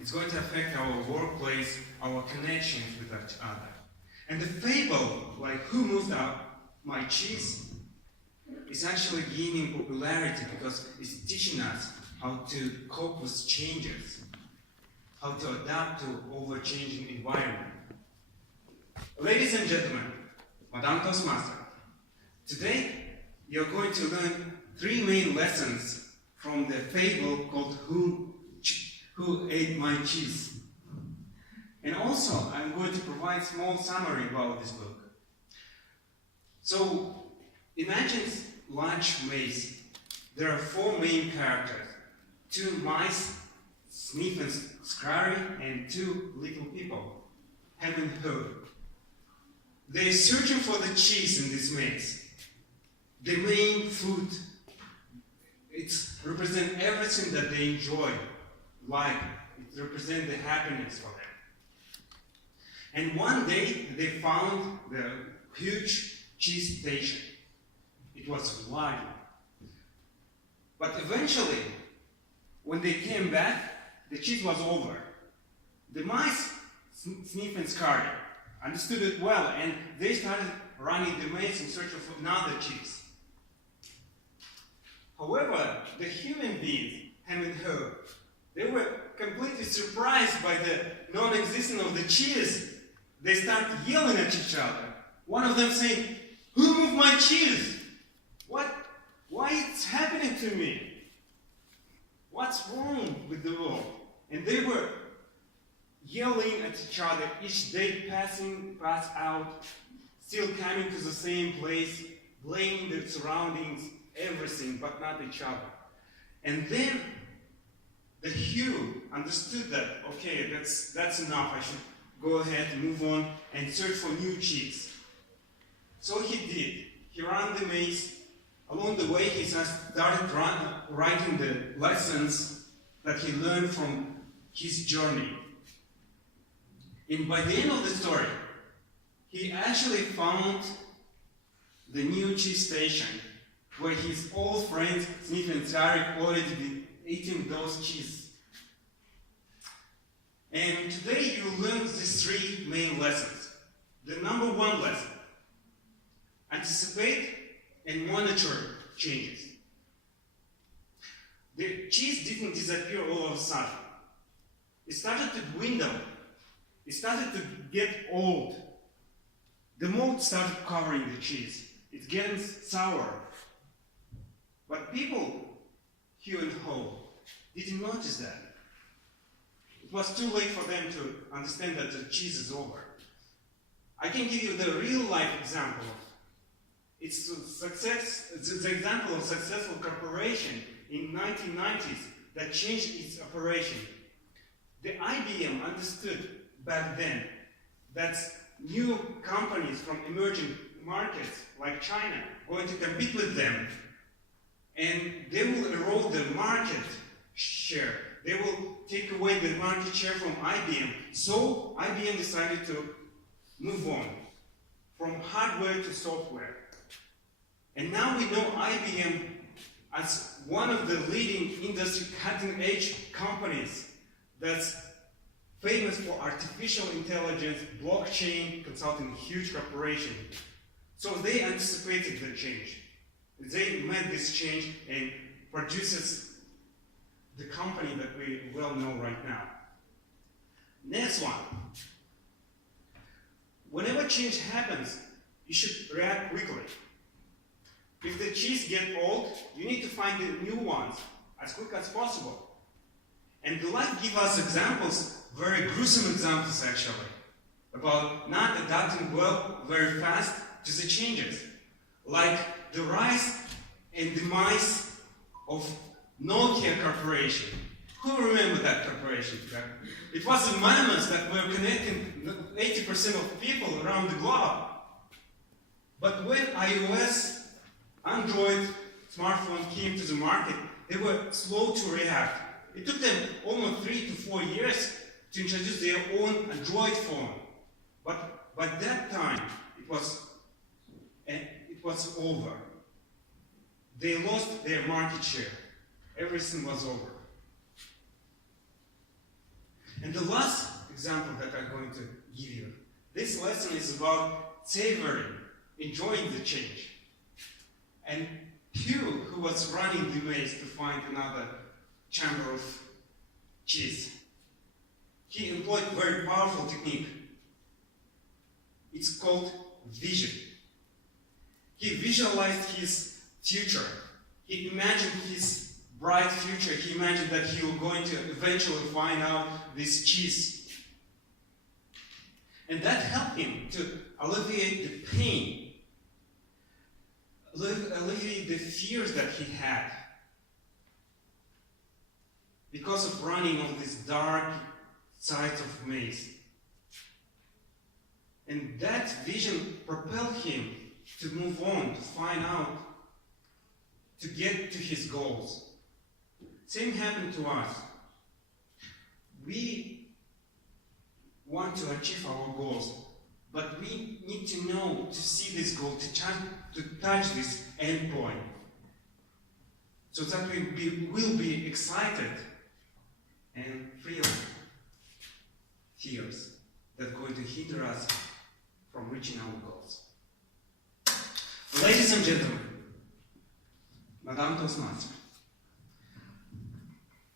It's going to affect our workplace, our connections with each other. And the fable, like who moved up my cheese, is actually gaining popularity because it's teaching us how to cope with changes, how to adapt to over-changing environment. Ladies and gentlemen, Madame Toastmaster, today you're going to learn 3 main lessons from the fable called Who Ate My Cheese? And also, I'm going to provide a small summary about this book. So, imagine a large maze. There are 4 main characters. 2 mice, Sniff and Scurry, and 2 little people, Ham and Ho. They're searching for the cheese in this maze. The main food, it represents everything that they enjoy, like it represents the happiness for them. And one day they found the huge cheese station. It was wild. But eventually, when they came back, the cheese was over. The mice, Sniff and Scurry, understood it well, and they started running the maze in search of another cheese. However, the human beings, Ham and Ho, they were completely surprised by the non-existence of the cheese. They started yelling at each other. One of them saying, "Who moved my cheese? What? Why it's happening to me? What's wrong with the world?" And they were yelling at each other, each day pass out, still coming to the same place, blaming the surroundings, everything, but not each other. And then the Hugh understood that, okay, that's enough, I should go ahead and move on and search for new cheese. So he did. He ran the maze. Along the way, he started writing the lessons that he learned from his journey. And by the end of the story, he actually found the new cheese station where his old friends, Sniff and Scurry, already been eating those cheese. And today you learn these 3 main lessons. The number 1 lesson: anticipate and monitor changes. The cheese didn't disappear all of a sudden. It started to dwindle. It started to get old. The mold started covering the cheese. It's getting sour. But people, Hugh and Ho, didn't notice that. It was too late for them to understand that the cheese is over. I can give you the real-life example. It's the example of a successful corporation in 1990s that changed its operation. The IBM understood back then that new companies from emerging markets like China going to compete with them, and they will erode the market share. They will take away the market share from IBM. So IBM decided to move on from hardware to software. And now we know IBM as one of the leading industry cutting-edge companies that's famous for artificial intelligence, blockchain, consulting, huge corporation. So they anticipated the change. They met this change and produces the company that we well know right now. Next one. Whenever change happens, you should react quickly. If the cheese gets old, you need to find the new ones as quick as possible. And the life gives us examples, very gruesome examples actually, about not adapting well very fast to the changes. Like the rise and demise of Nokia Corporation. Who remembers that corporation? It was a mammoth that were connecting 80% of people around the globe. But when iOS, Android smartphone came to the market, they were slow to react. It took them almost 3 to 4 years to introduce their own Android phone. But by that time, it was over. They lost their market share. Everything was over. example that I'm going to give you. This lesson is about savoring, enjoying the change. And Hugh, who was running the maze to find another chamber of cheese, he employed a very powerful technique. It's called vision. He visualized his future. He imagined his bright future. He imagined that he was going to eventually find out this cheese. And that helped him to alleviate the pain, alleviate the fears that he had because of running on this dark side of maze. And that vision propelled him to move on, to find out, to get to his goals. Same happened to us. We want to achieve our goals, but we need to know, to see this goal, to touch this end point, so that we will be excited and free of fears that are going to hinder us from reaching our goals. Ladies and gentlemen, Madame Toastmaster,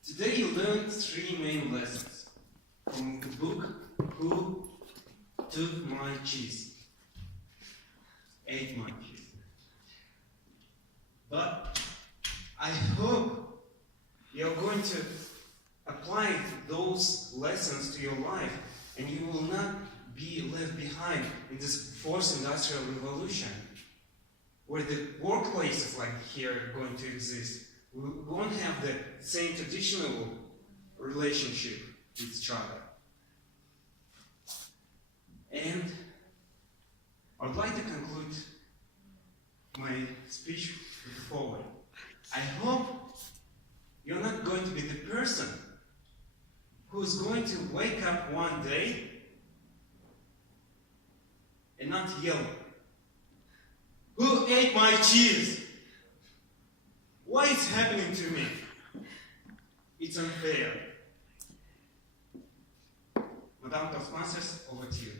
today you learned 3 main lessons from the book Who Took My Cheese? Ate My Cheese. But I hope you're going to apply those lessons to your life, and you will not be left behind in this 4th industrial revolution, where the workplaces like here are going to exist. We won't have the same traditional relationship with each other. And I'd like to conclude my speech with the following. I hope you're not going to be the person who's going to wake up one day and not yell, "Who ate my cheese? Why is happening to me? It's unfair." Madame Toastmasters, over to you.